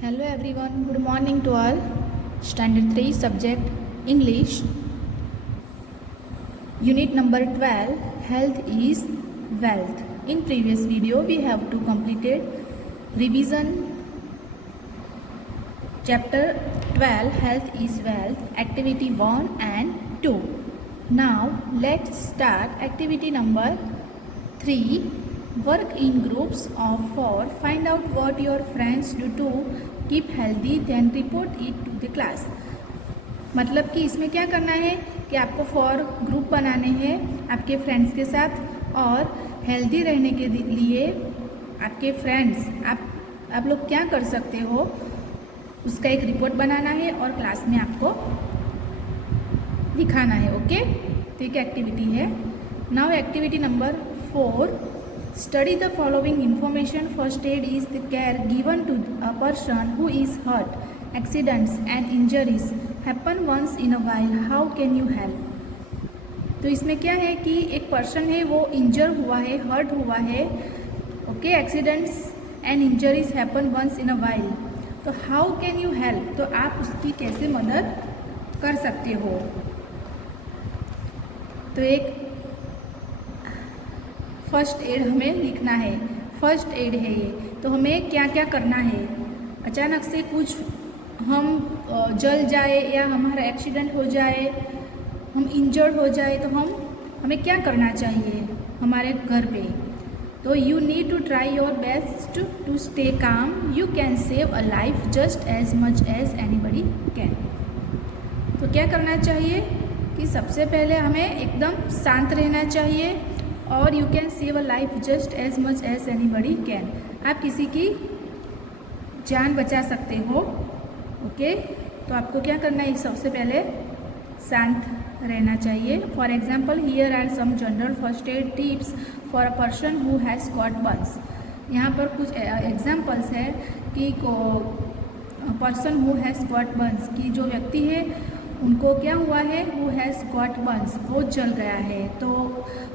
Hello everyone, good morning to all. Standard 3 subject English. Unit number 12, Health is Wealth. In previous video we have to completed revision chapter 12, Health is Wealth, activity 1 and 2. Now let's start activity number 3. Work in groups of 4. Find out what your friends do to keep healthy, then report it to the class. मतलब कि इसमें क्या करना है कि आपको 4 group बनाने हैं आपके फ्रेंड्स के साथ और हेल्दी रहने के लिए आपके फ्रेंड्स आप लोग क्या कर सकते हो उसका एक रिपोर्ट बनाना है और क्लास में आपको दिखाना है. ओके, तो एक एक्टिविटी है. Now activity number 4. Study the following information. First aid is the care given to a person who is hurt. Accidents and injuries happen once in a while. How can you help? तो इसमें क्या है कि एक person है वो इंजर हुआ है, हर्ट हुआ है. Okay, accidents and injuries happen once in a while. तो हाउ कैन यू हेल्प, तो आप उसकी कैसे मदद कर सकते हो. तो एक फर्स्ट एड हमें लिखना है. फर्स्ट एड है ये, तो हमें क्या क्या करना है. अचानक से कुछ हम जल जाए या हमारा एक्सीडेंट हो जाए, हम इंजर्ड हो जाए, तो हमें क्या करना चाहिए हमारे घर पे. तो you need to try your best to stay calm. You can save a life just as much as anybody can. तो क्या करना चाहिए कि सबसे पहले हमें एकदम शांत रहना चाहिए और you can save a life just as much as anybody can. आप किसी की जान बचा सकते हो. ओके, तो आपको क्या करना है, सबसे पहले शांत रहना चाहिए. For example, here are some general first aid tips for a person who has got burns. यहाँ पर कुछ एग्जाम्पल्स है कि person who has got burns, की जो व्यक्ति है उनको क्या हुआ है, हु हैज़ गॉट बर्न्स, वो जल गया है. तो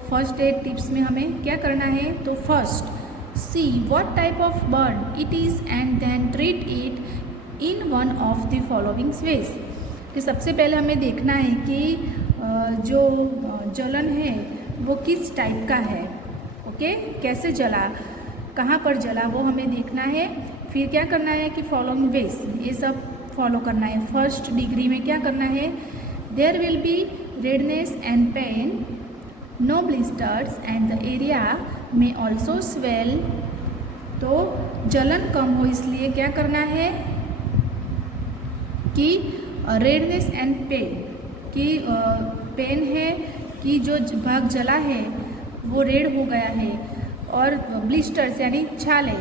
फर्स्ट एड टिप्स में हमें क्या करना है, तो first see what type of burn it is and then treat it in one of the following ways. कि सबसे पहले हमें देखना है कि जो जलन है वो किस टाइप का है. ओके, कैसे जला, कहाँ पर जला, वो हमें देखना है. फिर क्या करना है कि फॉलोइंग वेज, ये सब फॉलो करना है. फर्स्ट डिग्री में क्या करना है, there will be redness and pain, no blisters and the area में ऑल्सो स्वेल. तो जलन कम हो इसलिए क्या करना है कि रेडनेस एंड पेन, कि पेन है कि जो भाग जला है वो रेड हो गया है, और ब्लिस्टर्स यानी छाले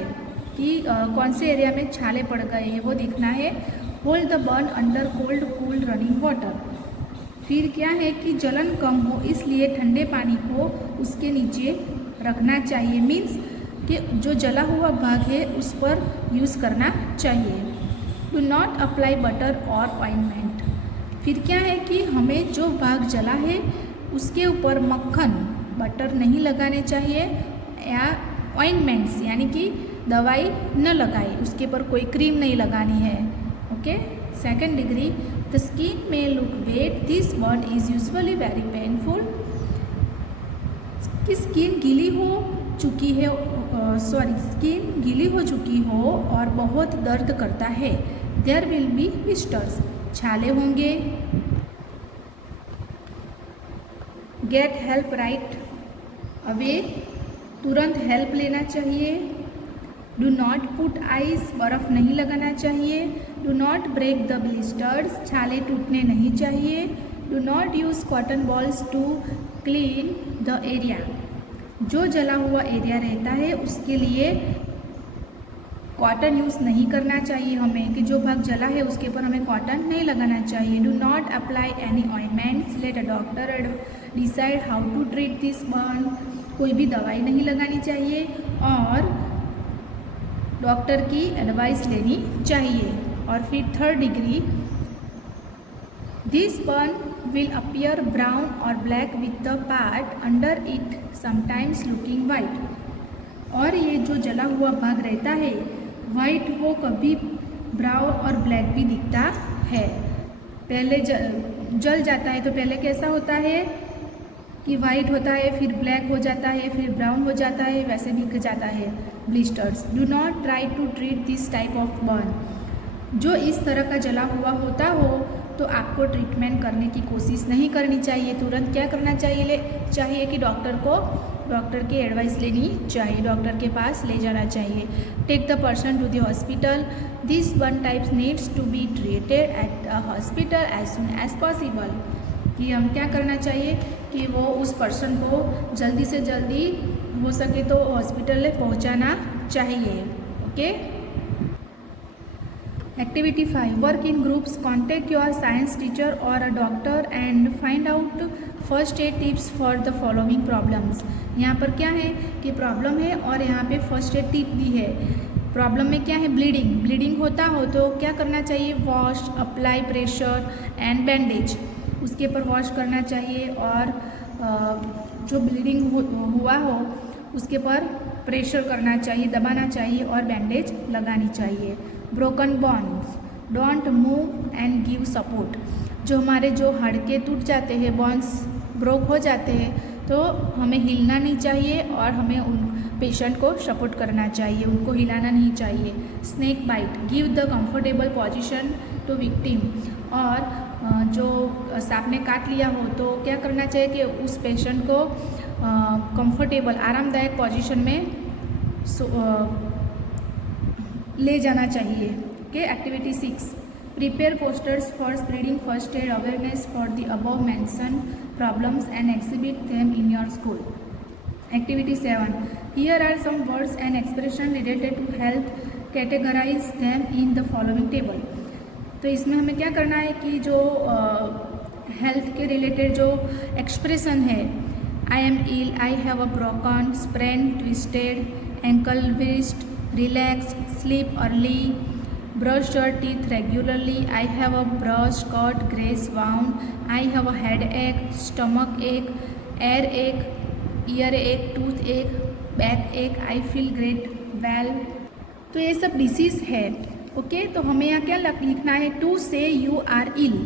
कि कौन से एरिया में छाले पड़ गए हैं वो देखना है. Hold the burn under cold cool running water. फिर क्या है कि जलन कम हो इसलिए ठंडे पानी को उसके नीचे रखना चाहिए. मीन्स कि जो जला हुआ भाग है उस पर यूज़ करना चाहिए. डू नॉट अप्लाई बटर और ऑइंटमेंट. फिर क्या है कि हमें जो भाग जला है उसके ऊपर मक्खन, बटर नहीं लगाने चाहिए या ऑइंटमेंट्स यानी कि दवाई न लगाए, उसके ऊपर कोई क्रीम नहीं लगानी है. Okay, second degree, the skin में look wet, this burn is usually very painful. कि स्किन गीली हो चुकी है, स्किन गीली हो चुकी हो और बहुत दर्द करता है. देयर विल बी ब्लिस्टर्स, छाले होंगे. गेट हेल्प राइट अवे, तुरंत हेल्प लेना चाहिए. डू नॉट पुट आइस, बर्फ़ नहीं लगाना चाहिए. Do not break the blisters, छाले टूटने नहीं चाहिए. Do not use cotton balls to clean the area. जो जला हुआ एरिया रहता है उसके लिए कॉटन यूज़ नहीं करना चाहिए हमें, कि जो भाग जला है उसके ऊपर हमें कॉटन नहीं लगाना चाहिए. Do not apply any ointments, let a doctor decide how to treat this burn. कोई भी दवाई नहीं लगानी चाहिए और डॉक्टर की एडवाइस लेनी चाहिए. और फिर third degree, this burn will appear brown और black with the part under it sometimes looking white. और ये जो जला हुआ भाग रहता है वाइट हो, कभी ब्राउन और ब्लैक भी दिखता है। पहले जल जाता है तो पहले कैसा होता है कि वाइट होता है, फिर ब्लैक हो जाता है, फिर ब्राउन हो जाता है, वैसे दिख जाता है blisters. Do not try to treat this type of burn. जो इस तरह का जला हुआ होता हो तो आपको ट्रीटमेंट करने की कोशिश नहीं करनी चाहिए। तुरंत क्या करना चाहिए कि डॉक्टर की एडवाइस लेनी चाहिए, डॉक्टर के पास ले जाना चाहिए। Take the person to the hospital. This burn types needs to be treated at the hospital as soon as possible. कि हम क्या करना चाहिए कि वो उस पर्सन को जल्दी से जल्दी हो सके तो हॉस्पिटल में पहुंचाना चाहिए। Okay. Activity 5, work in groups, contact your science teacher और a doctor and find out first aid tips for the following problems. यहाँ पर क्या है कि प्रॉब्लम है और यहाँ पे फर्स्ट एड टिप भी है। प्रॉब्लम में क्या है, ब्लीडिंग होता हो तो क्या करना चाहिए, wash, apply pressure and bandage, उसके ऊपर वॉश करना चाहिए और जो ब्लीडिंग हुआ हो उसके पर प्रेशर करना चाहिए, दबाना चाहिए और बैंडेज लगानी चाहिए। Broken bones, don't move and give support. जो हमारे जो हाड़के टूट जाते हैं, बॉन्स ब्रोक हो जाते हैं, तो हमें हिलना नहीं चाहिए और हमें उन पेशेंट को सपोर्ट करना चाहिए, उनको हिलाना नहीं चाहिए। Snake bite, give the comfortable position to victim. और जो सांप ने काट लिया हो तो क्या करना चाहिए कि उस पेशेंट को कंफर्टेबल आरामदायक पोजीशन में ले जाना चाहिए। Okay. Activity 6, prepare posters for spreading first aid awareness for the above mention problems and exhibit them in your school. Activity 7, here are some words and expression related to health, categorize them in the following table. तो इसमें हमें क्या करना है कि जो health के related जो एक्सप्रेशन है, I am ill, I have a broken, sprain, twisted, ankle twist, relax, sleep early, brush your teeth regularly, I have a brush cut, grace wound, I have a headache, stomach ache, ear ache, ear ache, tooth ache, back ache, I feel great well। तो ये सब disease है। Okay. तो हमें यहाँ क्या लिखना है, टू से यू आर इल,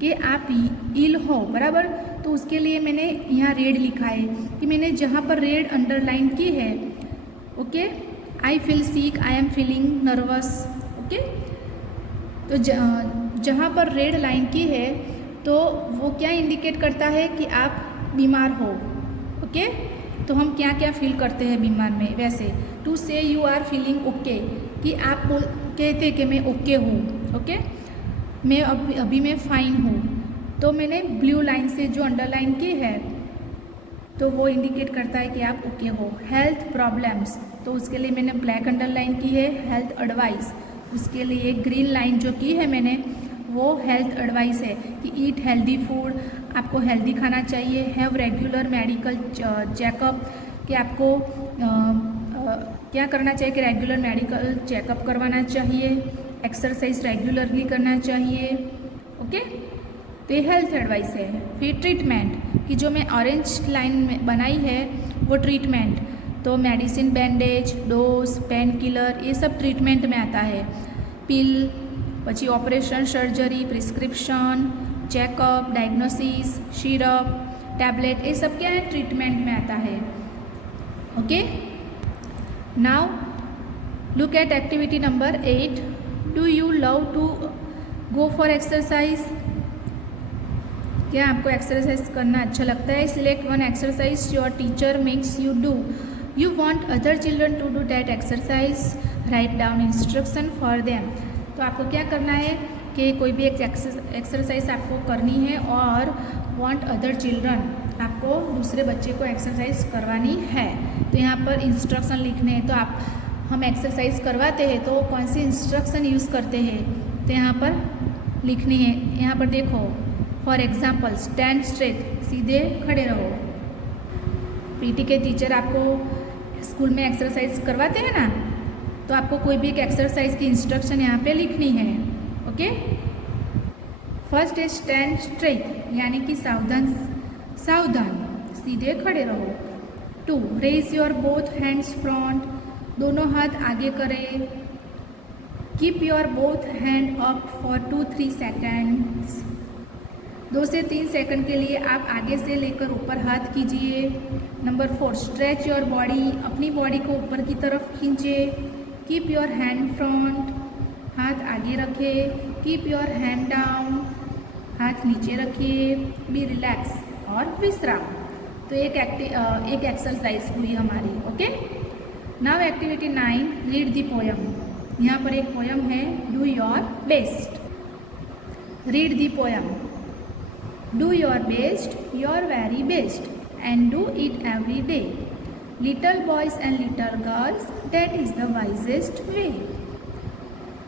कि आप इल हो, बराबर। तो उसके लिए मैंने यहाँ रेड लिखा है कि मैंने जहाँ पर रेड अंडरलाइन की है, okay, I feel sick, I am feeling nervous. Okay. तो जहाँ पर रेड लाइन की है तो वो क्या इंडिकेट करता है कि आप बीमार हो। ओके। तो हम क्या क्या फील करते हैं बीमार में, वैसे टू से यू आर फीलिंग ओके, कि आप कहते कि मैं ओके हूँ। ओके। मैं अभी मैं फाइन हूँ। तो मैंने ब्लू लाइन से जो अंडरलाइन की है तो वो इंडिकेट करता है कि आप ओके हो। हेल्थ प्रॉब्लम्स, तो उसके लिए मैंने ब्लैक अंडरलाइन की है। हेल्थ एडवाइस, उसके लिए ग्रीन लाइन जो की है मैंने वो हेल्थ एडवाइस है कि ईट हेल्दी फूड, आपको हेल्दी खाना चाहिए। हैव रेगुलर मेडिकल चेकअप, कि आपको क्या करना चाहिए कि रेगुलर मेडिकल चेकअप करवाना चाहिए। एक्सरसाइज रेगुलरली करना चाहिए। ओके। तो ये हेल्थ एडवाइस है। फिर ट्रीटमेंट, कि जो मैं ऑरेंज लाइन में बनाई है वो ट्रीटमेंट, तो medicine, bandage, dose, pain killer, ये सब ट्रीटमेंट में आता है। पिल, पची operation, surgery, prescription, checkup, diagnosis, syrup, tablet, ये सब क्या है, ट्रीटमेंट में आता है। Okay. Now look at activity number 8, do you love to go for exercise. क्या आपको एक्सरसाइज करना अच्छा लगता है? Select one exercise your teacher makes you do, you want other children to do that exercise, write down instruction for them। तो आपको क्या करना है कि कोई भी एक एक्सरसाइज आपको करनी है और want other children, आपको दूसरे बच्चे को एक्सरसाइज करवानी है। तो यहाँ पर इंस्ट्रक्शन लिखने हैं। तो हम एक्सरसाइज करवाते हैं तो कौन सी इंस्ट्रक्शन यूज़ करते हैं तो यहाँ पर लिखनी है। यहाँ पर देखो, फॉर एग्जाम्पल स्टैंड स्ट्रेट, सीधे खड़े रहो। पीटी के टीचर आपको स्कूल में एक्सरसाइज करवाते हैं ना, तो आपको कोई भी एक एक्सरसाइज की इंस्ट्रक्शन यहाँ पे लिखनी है। Okay. First is stand straight, यानी कि सावधान सीधे खड़े रहो। 2, raise your both hands front, दोनों हाथ आगे करें। Keep your both hand up for 2-3 seconds. 2 से 3 सेकंड के लिए आप आगे से लेकर ऊपर हाथ कीजिए। नंबर 4, स्ट्रेच योर बॉडी, अपनी बॉडी को ऊपर की तरफ खींचे। कीप योर हैंड फ्रंट, हाथ आगे रखें। कीप योर हैंड डाउन, हाथ नीचे रखिए। बी रिलैक्स और विश्राम। तो एक एक्सरसाइज हुई हमारी। Okay, now activity 9, read the poem. यहाँ पर एक पोयम है, do your best. Read the poem. Do your best, your very best, and do it every day. Little boys and little girls, that is the wisest way.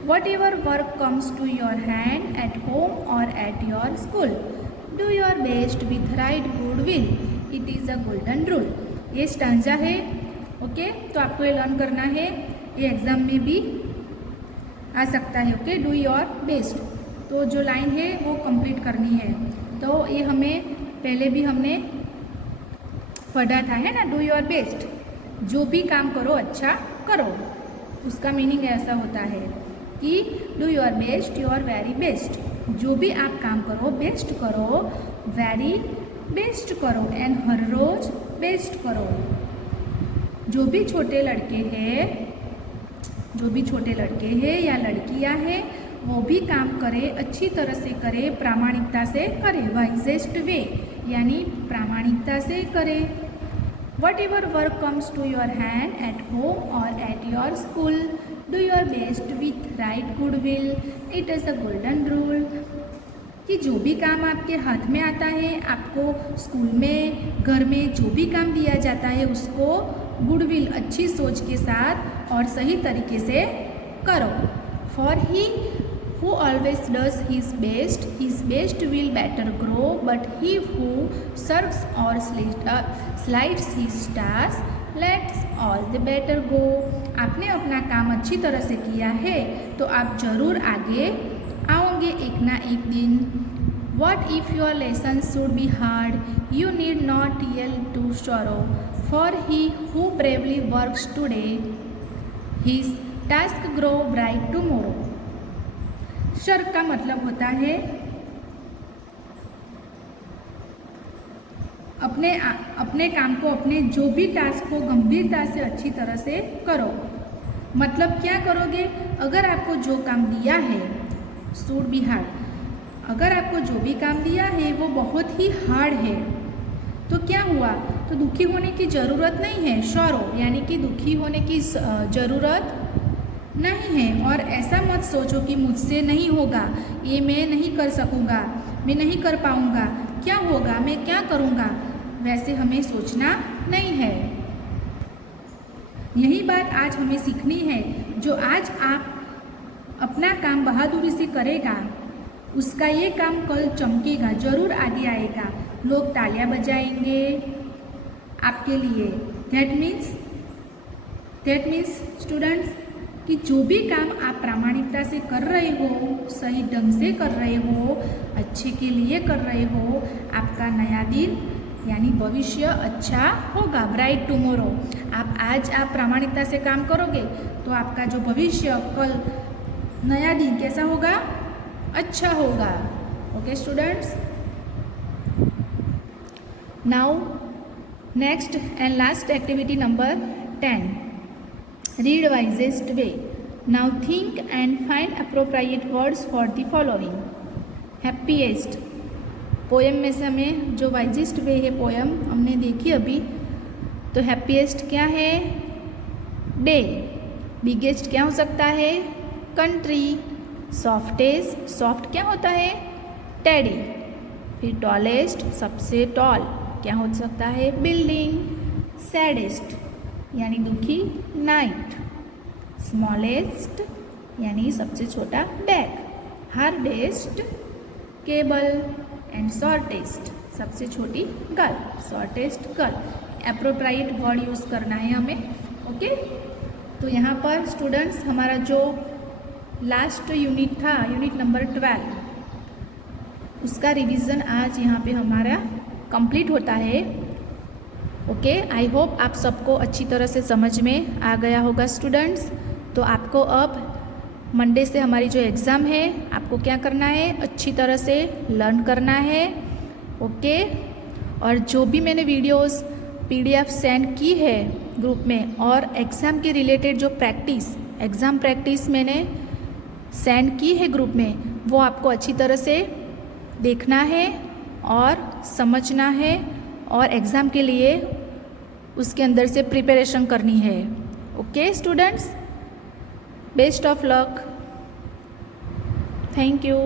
Whatever work comes to your hand at home or at your school, do your best with right good will. It is a golden rule. ये stanza है। Okay, तो आपको ये learn करना है, ये exam में भी आ सकता है। ओके, डू योर बेस्ट, तो जो लाइन है वो कंप्लीट करनी है। तो ये हमें पहले भी हमने पढ़ा था, है ना, डू योर बेस्ट। जो भी काम करो अच्छा करो, उसका मीनिंग ऐसा होता है कि do your best, your very best. जो भी आप काम करो बेस्ट करो, वेरी बेस्ट करो, एंड हर रोज बेस्ट करो। जो भी छोटे लड़के हैं या लड़कियां हैं, वो भी काम करे, अच्छी तरह से करे, प्रामाणिकता से करे। वाइजेस्ट वे यानी प्रामाणिकता से करे। Whatever work comes to your hand at home or at your school, do your best with right good will. It is a golden rule. कि जो भी काम आपके हाथ में आता है, आपको स्कूल में, घर में जो भी काम दिया जाता है, उसको गुडविल, अच्छी सोच के साथ और सही तरीके से करो। For he who always does his best will better grow, but he who shirks or slights his task, lets all the better go. आपने अपना काम अच्छी तरह से किया है तो आप जरूर आगे आओगे एक ना एक दिन। What if your lessons should be hard? You need not yell to sorrow, for he who bravely works today, his task grow bright tomorrow. Shark का मतलब होता है अपने काम को, अपने जो भी टास्क को गंभीरता से अच्छी तरह से करो। मतलब क्या करोगे? अगर आपको जो काम दिया है, शुड बी हार्ड, अगर आपको जो भी काम दिया है वो बहुत ही हार्ड है, तो क्या हुआ? तो दुखी होने की ज़रूरत नहीं है। शौरो यानी कि दुखी होने की ज़रूरत नहीं है। और ऐसा मत सोचो कि मुझसे नहीं होगा, ये मैं नहीं कर सकूँगा, मैं नहीं कर पाऊँगा, क्या होगा, मैं क्या करूँगा, वैसे हमें सोचना नहीं है। यही बात आज हमें सीखनी है। जो आज आप अपना काम बहादुरी से करेगा, उसका ये काम कल चमकेगा, ज़रूर आगे आएगा, लोग तालियां बजाएंगे आपके लिए। दैट मीन्स स्टूडेंट्स कि जो भी काम आप प्रामाणिकता से कर रहे हो, सही ढंग से कर रहे हो, अच्छे के लिए कर रहे हो, आपका नया दिन यानी भविष्य अच्छा होगा, ब्राइट टुमारो। आप प्रामाणिकता से काम करोगे तो आपका जो भविष्य, कल नया दिन कैसा होगा? अच्छा होगा। Okay students, now next and last activity number 10, read wisest way. Now think and find appropriate words for the following. Happiest, poem में से हमें जो वाइजेस्ट वे है पोएम हमने देखी अभी, तो हैप्पीएस्ट क्या है? डे। बिगेस्ट क्या हो सकता है? कंट्री। सॉफ्टेस्ट, सॉफ्ट क्या होता है? टेडी। फिर टॉलेस्ट, सबसे टॉल क्या हो सकता है? बिल्डिंग। सैडेस्ट यानी दुखी, नाइट। स्मॉलेस्ट यानी सबसे छोटा, bag. Hardest, cable. And shortest, सबसे छोटी, girl, shortest girl. Appropriate word use करना है हमें। ओके, तो यहाँ पर स्टूडेंट्स हमारा जो लास्ट यूनिट था, यूनिट नंबर 12, उसका रिवीजन आज यहाँ पे हमारा कंप्लीट होता है। ओके, आई होप आप सबको अच्छी तरह से समझ में आ गया होगा स्टूडेंट्स। तो आपको अब मंडे से हमारी जो एग्ज़ाम है आपको क्या करना है, अच्छी तरह से लर्न करना है। ओके, और जो भी मैंने वीडियोस PDF सेंड की है ग्रुप में और एग्ज़ाम के रिलेटेड जो एग्ज़ाम प्रैक्टिस मैंने सेंड की है ग्रुप में, वो आपको अच्छी तरह से देखना है और समझना है और एग्ज़ाम के लिए उसके अंदर से प्रिपरेशन करनी है। Okay students, best of luck, thank you.